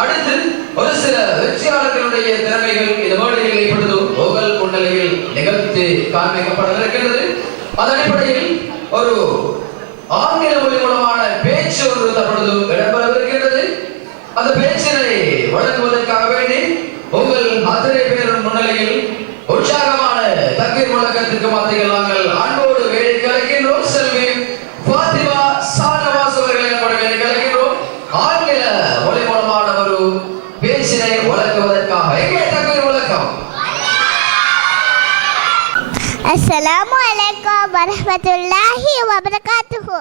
அடுத்து ஒரு சில வெற்றியாளர்களுடைய திறமைகள் இந்த வேளையில் இப்பொழுது உங்கள் முன்னிலையில் நிகழ்த்தி காண்பிக்கப்பட இருக்கிறது. அதன் அடிப்படையில் ஒரு ஆங்கில மொழி மூலமான பேச்சு ஒன்று தற்பொழுது இடம்பெறவிருக்கிறது. அந்த பேச்சினை வழங்குவதற்காக வேண்டி உங்கள் அத்தனை பேரும் முன்னிலையில் உற்சாகமான தக்பீர் முழக்கத்திற்கு மத்தியில் நாங்கள் அன்போடு வேடிக்கை அழைக்கின்றோம். செல்வி ஃபாத்திமா ஷானவாஸ் அவர்களை நம்முடைய வேடிக்கை அழைக்கின்றோம். ஆங்கில மொழி மூலமான ஒரு பேச்சினை வழங்குவதற்காக எங்கே தக்பீர் முழக்கம். Assalamu alaikum wa rahmatullahi wa barakatuhu.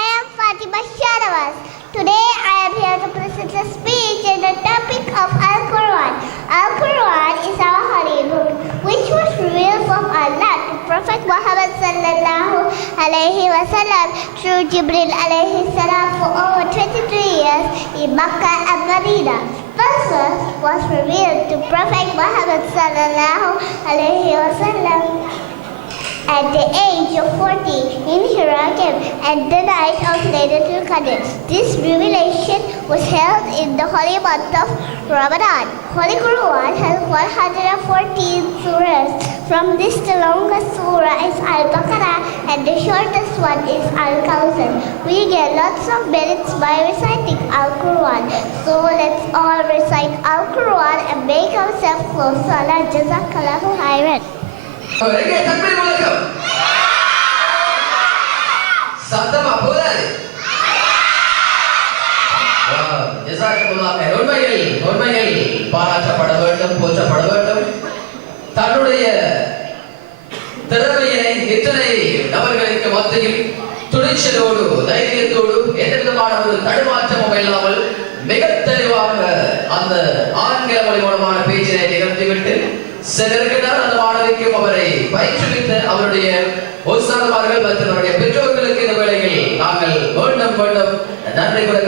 I am Fatima Shanawaz. Today I am here to present a speech on the topic of Al-Quran. Al-Quran is our holy book, which was revealed from Allah to Prophet Muhammad sallallahu alaihi wasallam through Jibril alaihi salam for over 23 years in Makkah and Medina. First verse was revealed to Prophet Muhammad sallallahu alaihi wasallam at the age of 40 in Hira cave at the night of Laylatul Qadr. This revelation was held in the holy month of Ramadan. Holy Quran has 114 surahs. From this, the longest surah is Al-Baqarah and the shortest one is Al-Kawthar. We get lots of merits by reciting Al-Quran. So let's all recite Al-Quran and make ourselves close to Allah. Jazakallahu khairan. எங்கே தக்பீர் முழக்கம். சத்தமா போதாது. ஜஸாக்கல்லாஹ். உண்மையில் பாராட்டப்பட வேண்டும், போற்றப்பட வேண்டும். தன்னுடைய திறமையினை இத்தனை நபர்களுக்கு மத்தியில் துணிச்சலோடு தைரியத்தோடு எந்தவிதமான ஒரு தடுமாற்றமும் இல்லாமல் மிக தெளிவாக அந்த ஆங்கில மொழி மூலமான பேச்சினை நிகழ்த்திவிட்டு சென்றிருக்கிறார். அந்த மாணவிக்கும் அவரை பயிற்றுவித்த அவருடைய உஸ்தாதுமார்கள் மற்றும் அவருடைய பெற்றோர்களுக்கு இந்த வேளையில் நாங்கள் மீண்டும் நன்றி கூற